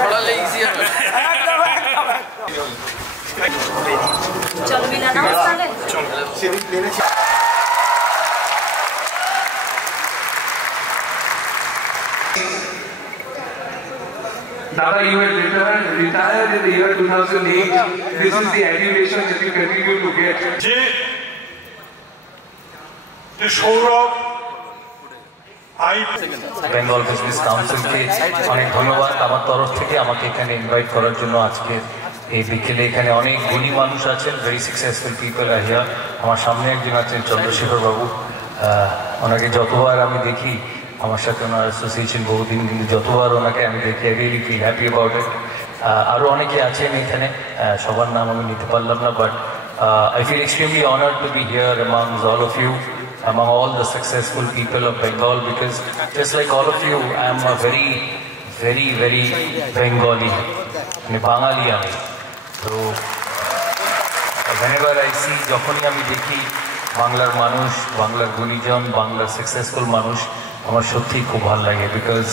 ছড়ালে ইজি হবে। চলো মিলা নাও তাহলে Dada, you had retired in the year 2008. This is the adulation that you continue to get. Bengal business কাউন্সিলকে অনেক ধন্যবাদ আমার তরফ থেকে আমাকে এখানে ইনভাইট করার জন্য। আজকে এই বিকেলে এখানে অনেক গুণী মানুষ আছেন, ভেরি সাকসেসফুল পিপল আর হিয়ার। আমার সামনে একজন আছেন চন্দ্রশেখর বাবু, ওনাকে যতবার আমি দেখি, আমার সাথে ওনার অ্যাসোসিয়েশন বহুদিন, কিন্তু যতবার ওনাকে আমি দেখি I really feel happy about it. আরও অনেকে আছেন এখানে, সবার নাম আমি নিতে পারলাম না, but I feel extremely honored to be here amongst all of you, among all the successful people of Bengal, because just like all of you, I am a very, very, very Bengali, Bangali ami. So whenever I see, যখনই আমি দেখি বাংলার মানুষ, বাংলার গুণীজন, বাংলার সাকসেসফুল মানুষ, আমার সত্যিই খুব ভালো লাগে, বিকজ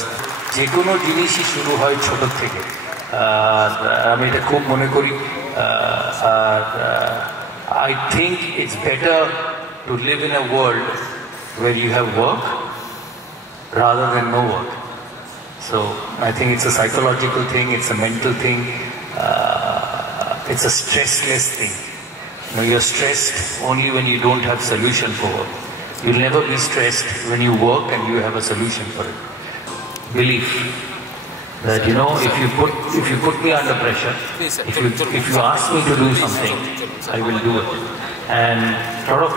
যে কোনো জিনিসই শুরু হয় ছোট থেকে। আমি এটা খুব মনে করি। আর I think it's better to live in a world where you have work rather than no work. So I think it's a psychological thing, it's a mental thing, it's a stressless thing. You know, you're stressed only when you don't have solution for work. You'll never be stressed when you work and you have a solution for it. Belief that, you know, if you put me under pressure, if you ask me to do something, I will do it. And a lot of